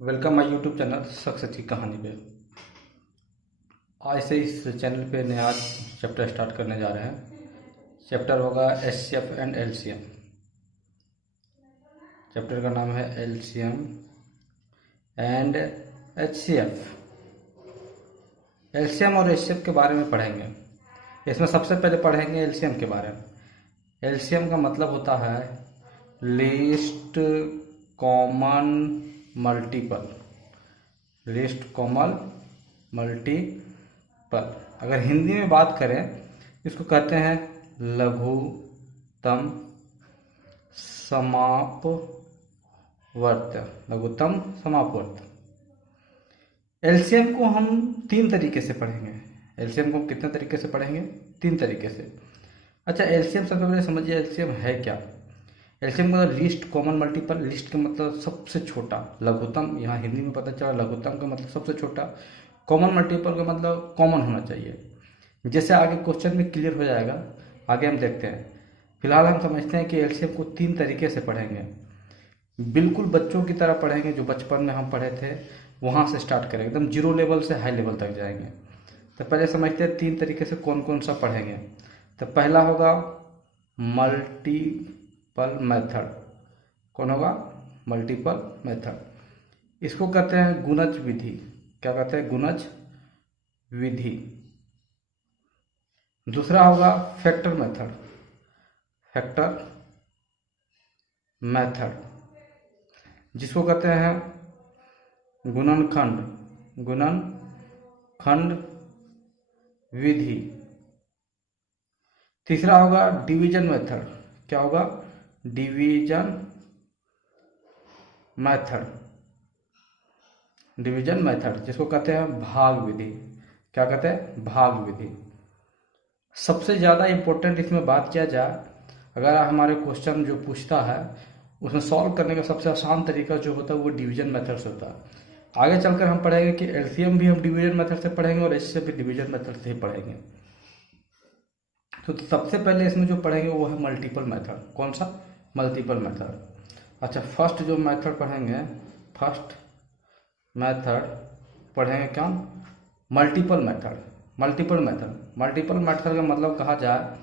Welcome my YouTube channel success की कहानी पे। आज से इस चैनल पे नया चैप्टर स्टार्ट करने जा रहे हैं। चैप्टर होगा एचसीएफ एंड एलसीएम। चैप्टर का नाम है एलसीएम एंड एचसीएफ। एलसीएम और एचसीएफ के बारे में पढ़ेंगे। इसमें सबसे पहले पढ़ेंगे एलसीएम के बारे में। एलसीएम का मतलब होता है least common multiple. Least common multiple अगर हिंदी में बात करें इसको कहते हैं लघुत्तम समापवर्त। लघुत्तम समापवर्त। एलसीएम को हम तीन तरीके से पढ़ेंगे। एलसीएम को कितने तरीके से पढ़ेंगे? तीन तरीके से। अच्छा, एलसीएम सबसे पहले समझिए एलसीएम है क्या। एलसीएम का मतलब लीस्ट कॉमन मल्टीपल। लीस्ट का मतलब सबसे छोटा। लघुत्तम यहाँ हिंदी में पता चला, लघुत्तम का मतलब सबसे छोटा। कॉमन मल्टीपल का मतलब कॉमन होना चाहिए। जैसे आगे क्वेश्चन में क्लियर हो जाएगा, आगे हम देखते हैं। फिलहाल हम समझते हैं कि एलसीएम को तीन तरीके से पढ़ेंगे। बिल्कुल बच्चों की तरह पढ़ेंगे, जो बचपन में हम पढ़े थे वहाँ से स्टार्ट करेंगे, एकदम जीरो लेवल से हाई लेवल तक जाएंगे। तो पहले समझते हैं तीन तरीके से कौन कौन सा पढ़ेंगे। तो पहला होगा मल्टीपल मेथड। कौन होगा? Multiple method. इसको कहते हैं गुणज विधि। क्या कहते हैं? गुणज विधि। दूसरा होगा फैक्टर मेथड। फैक्टर मेथड जिसको कहते हैं गुणनखंड। गुणनखंड विधि। तीसरा होगा डिवीजन मेथड। क्या होगा? Division method. डिवीजन मेथड जिसको कहते हैं भाग विधि। क्या कहते हैं? भाग विधि। सबसे ज़्यादा इम्पोर्टेंट इसमें बात किया जाए, अगर हमारे क्वेश्चन जो पूछता है उसमें सॉल्व करने का सबसे आसान तरीका जो होता है वो डिवीजन मेथड से होता है। आगे चलकर हम पढ़ेंगे कि एलसीएम भी हम डिवीजन मेथड से पढ़ेंगे और एचसीएफ भी डिवीजन मेथड से ही पढ़ेंगे। तो सबसे पहले इसमें जो पढ़ेंगे वो है मल्टीपल मेथड। कौन सा? Multiple method. अच्छा, फर्स्ट जो मेथड पढ़ेंगे, फर्स्ट मेथड पढ़ेंगे क्या? Multiple method. Multiple method. Multiple method का मतलब कहा जाए,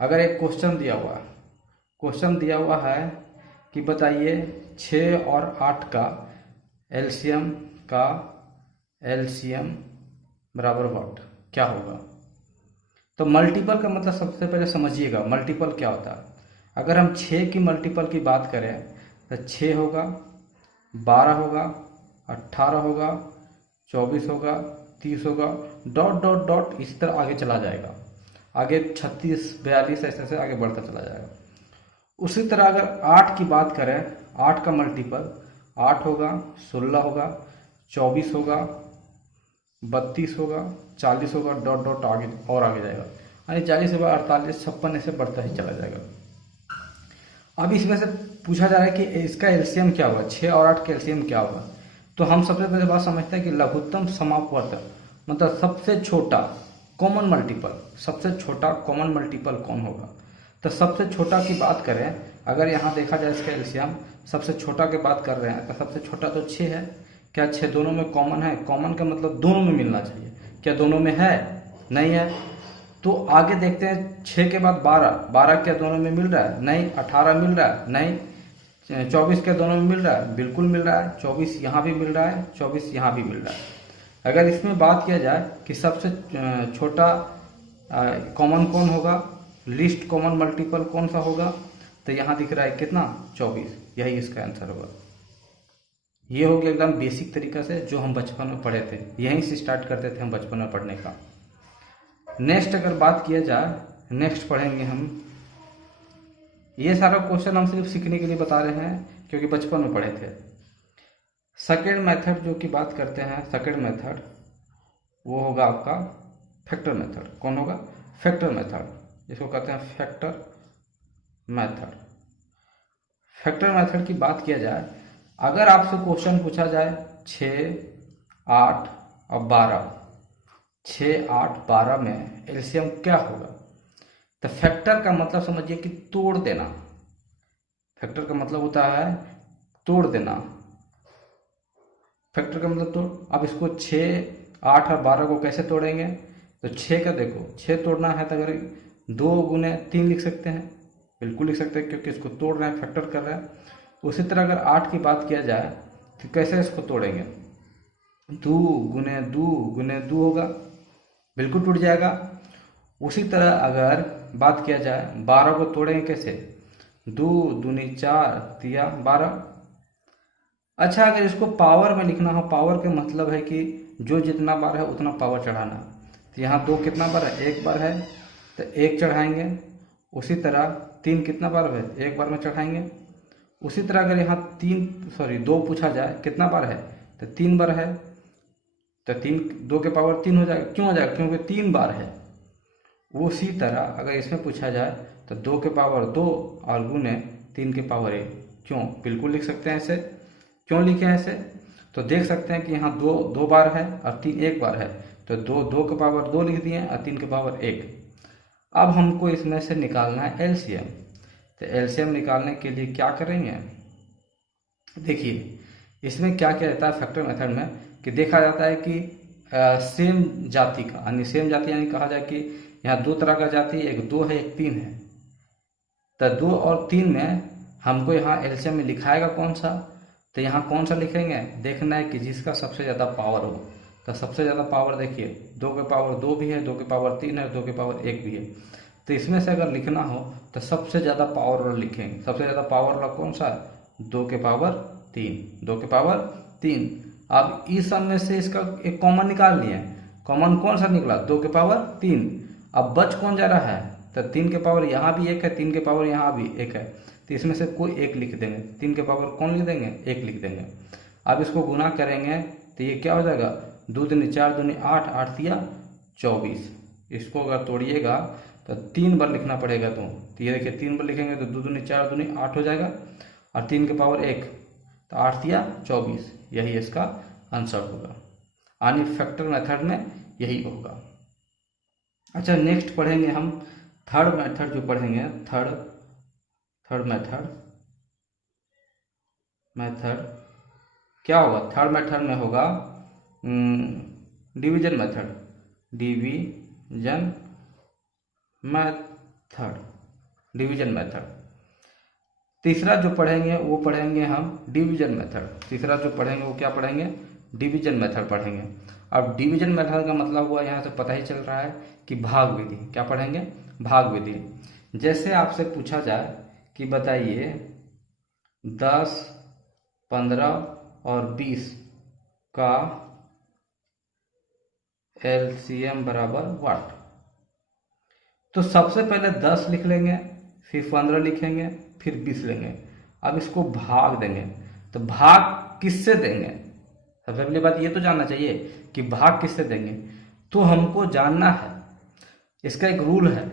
अगर एक क्वेश्चन दिया हुआ है, क्वेश्चन दिया हुआ है कि बताइए 6 और 8 का एलसीएम बराबर व्हाट? क्या होगा? तो मल्टीपल का मतलब सबसे पहले समझिएगा मल्टीपल क्या होता है। अगर हम 6 की मल्टीपल की बात करें तो 6 होगा, 12 होगा, 18 होगा, 24 होगा, 30 होगा, डॉट डॉट डॉट इस तरह आगे चला जाएगा। आगे 36, 42 ऐसे ऐसे आगे बढ़ता चला जाएगा। उसी तरह अगर 8 की बात करें, 8 का मल्टीपल 8 होगा, 16 होगा, 24 होगा, 32 होगा, 40 होगा, डॉट डॉट आगे और आगे जाएगा। यानी 40 होगा, 48, 56 ऐसे बढ़ता ही चला जाएगा। अब इसमें से पूछा जा रहा है कि इसका एलसीएम क्या होगा, 6 और 8 का एलसीएम क्या होगा। तो हम सबसे पहले बात समझते हैं कि लघुत्तम समापवर्त मतलब सबसे छोटा कॉमन मल्टीपल। सबसे छोटा कॉमन मल्टीपल कौन होगा? तो सबसे छोटा की बात करें, अगर यहाँ देखा जाए इसका एलसीएम सबसे छोटा की बात कर रहे हैं तो सबसे छोटा तो 6 है। क्या 6 दोनों में कॉमन है? कॉमन का मतलब दोनों में मिलना चाहिए। क्या दोनों में है? नहीं है। तो आगे देखते हैं 6 के बाद 12। 12 क्या दोनों में मिल रहा है? नहीं। 18 मिल रहा है? नहीं। 24 क्या दोनों में मिल रहा है? बिल्कुल मिल रहा है। 24 यहाँ भी मिल रहा है, 24 यहाँ भी मिल रहा है। अगर इसमें बात किया जाए कि सबसे छोटा कॉमन कौन होगा, लीस्ट कॉमन मल्टीपल कौन सा होगा, तो यहाँ दिख रहा है कितना? 24। यही इसका आंसर होगा। ये हो गया एकदम बेसिक तरीका से जो हम बचपन में पढ़े थे, यहीं से स्टार्ट करते थे हम बचपन में पढ़ने का। नेक्स्ट अगर बात किया जाए, नेक्स्ट पढ़ेंगे हम। ये सारा क्वेश्चन हम सिर्फ सीखने के लिए बता रहे हैं क्योंकि बचपन में पढ़े थे। सेकेंड मेथड जो कि बात करते हैं, सेकेंड मेथड वो होगा आपका फैक्टर मेथड। कौन होगा? Factor method. इसको कहते हैं फैक्टर मेथड। फैक्टर मेथड की बात किया जाए, अगर आपसे क्वेश्चन पूछा जाए 6, 8 और 12, 6, 8, 12 में एलसीएम क्या होगा, तो फैक्टर का मतलब समझिए कि तोड़ देना। फैक्टर का मतलब होता है तोड़ देना। फैक्टर का मतलब तोड़। अब इसको 6, 8 और 12 को कैसे तोड़ेंगे? तो 6 का देखो, 6 तोड़ना है तो अगर 2 गुने 3 लिख सकते हैं, बिल्कुल लिख सकते हैं क्योंकि इसको तोड़ रहे हैं, फैक्टर कर रहे हैं। उसी तरह अगर 8 की बात किया जाए तो कैसे इसको तोड़ेंगे? 2 गुने 2 होगा, बिल्कुल टूट जाएगा। उसी तरह अगर बात किया जाए 12 को तोड़ेंगे कैसे? 2 दूनी 4 तिया 12। अच्छा, अगर इसको पावर में लिखना हो, पावर का मतलब है कि जो जितना बार है उतना पावर चढ़ाना। तो यहाँ 2 कितना बार है? 1 बार है तो 1 चढ़ाएंगे। उसी तरह 3 कितना बार है? 1 बार में चढ़ाएंगे। उसी तरह अगर यहाँ 2 पूछा जाए कितना बार है तो 3 बार है, तो 2 के पावर 3 हो जाएगा। क्यों हो जाएगा? क्योंकि 3 बार है। उसी तरह अगर इसमें पूछा जाए तो 2 के पावर 2 और गुने 3 के पावर 1। क्यों? बिल्कुल लिख सकते हैं ऐसे। क्यों लिखे हैं ऐसे? तो देख सकते हैं कि यहाँ 2 बार है और 3 1 बार है, तो 2 के पावर 2 लिख दिए और 3 के पावर 1। अब हमको इसमें से निकालना है एलसीएम। तो एलसीएम निकालने के लिए क्या करेंगे? देखिए इसमें क्या किया जाता है फैक्टर मेथड में कि देखा जाता है कि सेम जाति का, यानी सेम जाति यानी कहा जाए कि यहाँ 2 तरह का जाति, एक 2 है एक 3 है। तो 2 और 3 में हमको यहाँ एलसीएम में लिखाएगा कौन सा? तो यहाँ कौन सा लिखेंगे? देखना है कि जिसका सबसे ज़्यादा पावर हो। तो सबसे ज़्यादा पावर देखिए 2 के पावर 2 भी है, 2 के पावर 3 है, 2 के पावर 1 भी है। तो इसमें से अगर लिखना हो तो सबसे ज़्यादा पावर वाला लिखेंगे। सबसे ज़्यादा पावर वाला कौन सा? 2 के पावर 3, 2 के पावर 3। अब इस सब में से इसका एक कॉमन निकाल लिए। कॉमन कौन सा निकला? 2 के पावर 3। अब बच कौन जा रहा है? तो 3 के पावर यहाँ भी 1 है, 3 के पावर यहाँ भी 1 है, तो इसमें से कोई 1 लिख देंगे। 3 के पावर कौन लिख देंगे? 1 लिख देंगे। अब इसको गुना करेंगे तो ये क्या हो जाएगा? 2 दूनी 4 दूनी 8, 8 तिया 24। इसको अगर तोड़िएगा तो 3 बार लिखना पड़ेगा। तो ये देखिए 3 बार लिखेंगे तो 2 दूनी 4 दूनी 8 हो जाएगा और 3 के पावर 1, तो 8 तिया 24। यही इसका आंसर होगा, यानी फैक्टर मेथड में यही होगा। अच्छा, नेक्स्ट पढ़ेंगे हम थर्ड मेथड। जो पढ़ेंगे थर्ड मेथड क्या होगा? थर्ड मेथड में होगा डिवीजन मेथड। तीसरा जो पढ़ेंगे वो पढ़ेंगे हम डिवीजन मेथड। तीसरा जो पढ़ेंगे वो क्या पढ़ेंगे? डिवीजन मेथड पढ़ेंगे। अब डिवीजन मेथड का मतलब हुआ, यहाँ से पता ही चल रहा है कि भाग विधि। क्या पढ़ेंगे? भाग विधि। जैसे आपसे पूछा जाए कि बताइए 10, 15 और 20 का एलसीएम बराबर व्हाट? तो सबसे पहले 10 लिख लेंगे, फिर 15 लिखेंगे, फिर 20 लेंगे। अब इसको भाग देंगे, तो भाग किससे देंगे? सबसे पहली बात ये तो जानना चाहिए कि भाग किससे देंगे। तो हमको जानना है, इसका एक रूल है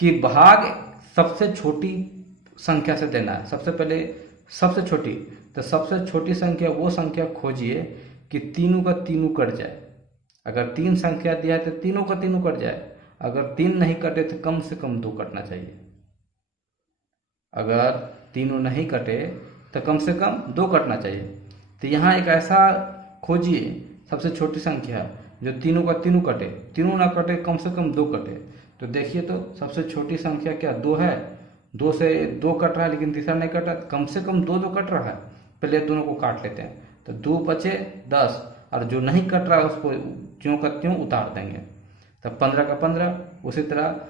कि भाग सबसे छोटी संख्या से देना है। सबसे पहले सबसे छोटी, तो सबसे छोटी संख्या वो संख्या खोजिए कि तीनों का तीनों कट जाए। अगर 3 संख्या दिया है तो तीनों का तीनों कट जाए। अगर 3 नहीं कटे तो कम से कम 2 कटना चाहिए। अगर तीनों नहीं कटे तो कम से कम 2 कटना चाहिए। तो यहाँ एक ऐसा खोजिए सबसे छोटी संख्या जो तीनों का तीनों कटे, तीनों ना कटे, कम से कम 2 कटे। तो देखिए तो सबसे छोटी संख्या क्या? 2 है। 2 से 2 कट रहा है लेकिन तीसरा नहीं कटा, कम से कम 2 कट रहा है। पहले दोनों को काट लेते हैं, तो 2 बचे 10, और जो नहीं कट रहा है उसको ज्यों का त्यों उतार देंगे। तो 15 का 15। उसी तरह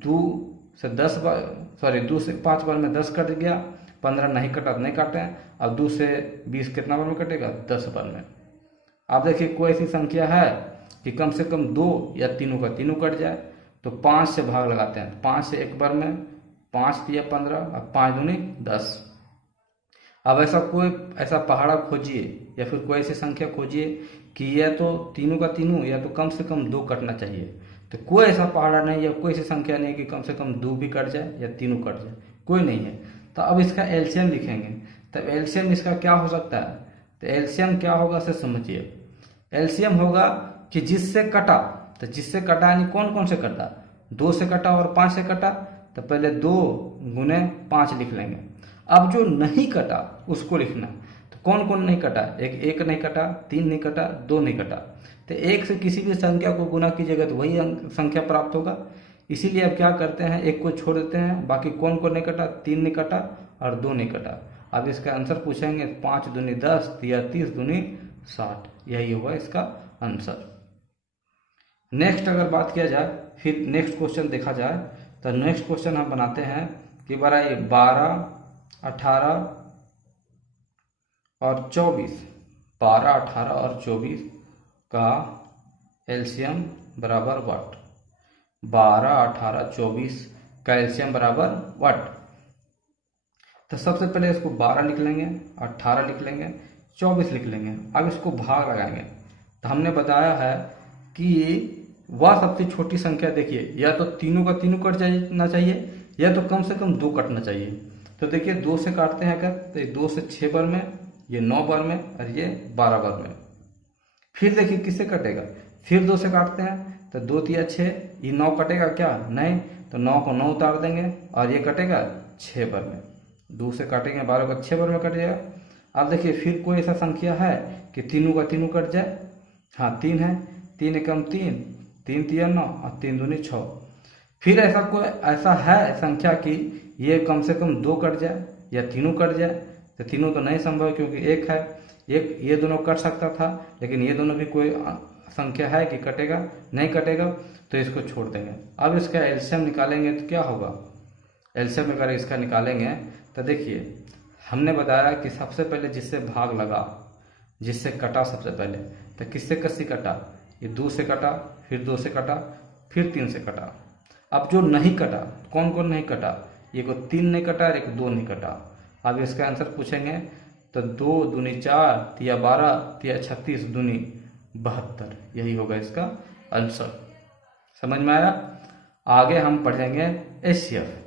2 से 5 बार में 10 कट गया, 15 नहीं कटा तो नहीं काटे। अब 2 से 20 कितना बार में कटेगा? 10 बार में। आप देखिए कोई ऐसी संख्या है कि कम से कम 2 या तीनों का तीनों कट जाए, तो 5 से भाग लगाते हैं। 5 से एक बार में 5 तिया 15 और 5 दूनी 10। अब ऐसा पहाड़ा खोजिए या फिर कोई ऐसी संख्या खोजिए कि या तो तीनों का तीनों या तो कम से कम 2 कटना चाहिए। तो कोई ऐसा पहाड़ा नहीं या कोई ऐसी संख्या नहीं कि कम से कम 2 भी कट जाए या तीनों कट जाए, कोई नहीं है। तो अब इसका एलसीएम लिखेंगे। तब एलसीएम इसका क्या हो सकता है? तो एलसीएम क्या होगा से समझिए। एलसीएम होगा कि जिससे कटा, तो जिससे कटा यानी कौन कौन से कटा? 2 से कटा और 5 से कटा, तो पहले 2 गुने 5 लिख लेंगे। अब जो नहीं कटा उसको लिखना, तो कौन कौन नहीं कटा, एक नहीं कटा, 3 नहीं कटा, 2 नहीं कटा। तो एक से किसी भी संख्या को गुना कीजिएगा तो वही संख्या प्राप्त होगा। इसीलिए अब क्या करते हैं, एक को छोड़ देते हैं, बाकी कौन कौन नहीं कटा, 3 नहीं कटा और 2 नहीं कटा। अब इसका आंसर पूछेंगे 5 दूनी 10 या 30 दूनी 60, यही होगा इसका आंसर। नेक्स्ट अगर बात किया जाए, फिर नेक्स्ट क्वेश्चन देखा जाए, तो नेक्स्ट क्वेश्चन हम बनाते हैं कि बराबर 12, 18 और 24, 12, 18 और 24 का एलसीएम बराबर व्हाट। 12, 18, 24 का एलसीएम बराबर व्हाट। तो सबसे पहले इसको 12 लिख लेंगे, 18 लिख लेंगे, 24 लिख लेंगे। अब इसको भाग लगाएंगे। तो हमने बताया है कि वह सबसे छोटी संख्या, देखिए या तो तीनों का तीनों कट जाना चाहिए या तो कम से कम 2 कटना चाहिए। तो देखिए 2 से काटते हैं अगर, तो 2 से 6 बार में, ये 9 बार में और ये 12 बार में। फिर देखिए किससे कटेगा, फिर 2 से काटते हैं तो 2 तिया 6, ये 9 कटेगा क्या, नहीं, तो 9 को 9 उतार देंगे और ये कटेगा 6 बार में। 2 से काटेंगे 12 का 6 बार में कट जाएगा। अब देखिए फिर कोई ऐसा संख्या है कि तीनों का तीनों कट जाए, हाँ 3 है, 3 एकम 3, 3 तिया 9 और 3 दूनी 6। फिर ऐसा कोई ऐसा है संख्या कि ये कम से कम 2 कट जाए या तीनों कट जाए, तो तीनों तो नहीं संभव है क्योंकि एक है, एक ये दोनों कट सकता था, लेकिन ये दोनों भी कोई संख्या है कि कटेगा, नहीं कटेगा, तो इसको छोड़ देंगे। अब इसका एलसीएम निकालेंगे तो क्या होगा, एलसीएम अगर इसका निकालेंगे तो देखिए हमने बताया कि सबसे पहले जिससे भाग लगा, जिससे कटा सबसे पहले, तो किससे कसी कटा, ये 2 से कटा, फिर 2 से कटा, फिर 3 से कटा। अब जो नहीं कटा, कौन कौन नहीं कटा, ये को 3 नहीं कटा और एक 2 नहीं कटा। अब इसका आंसर पूछेंगे तो 2 दूनी 4, तिया 12, तिया 36 दूनी 72, यही होगा इसका आंसर। समझ में आया। आगे हम पढ़ेंगे एचसीएफ।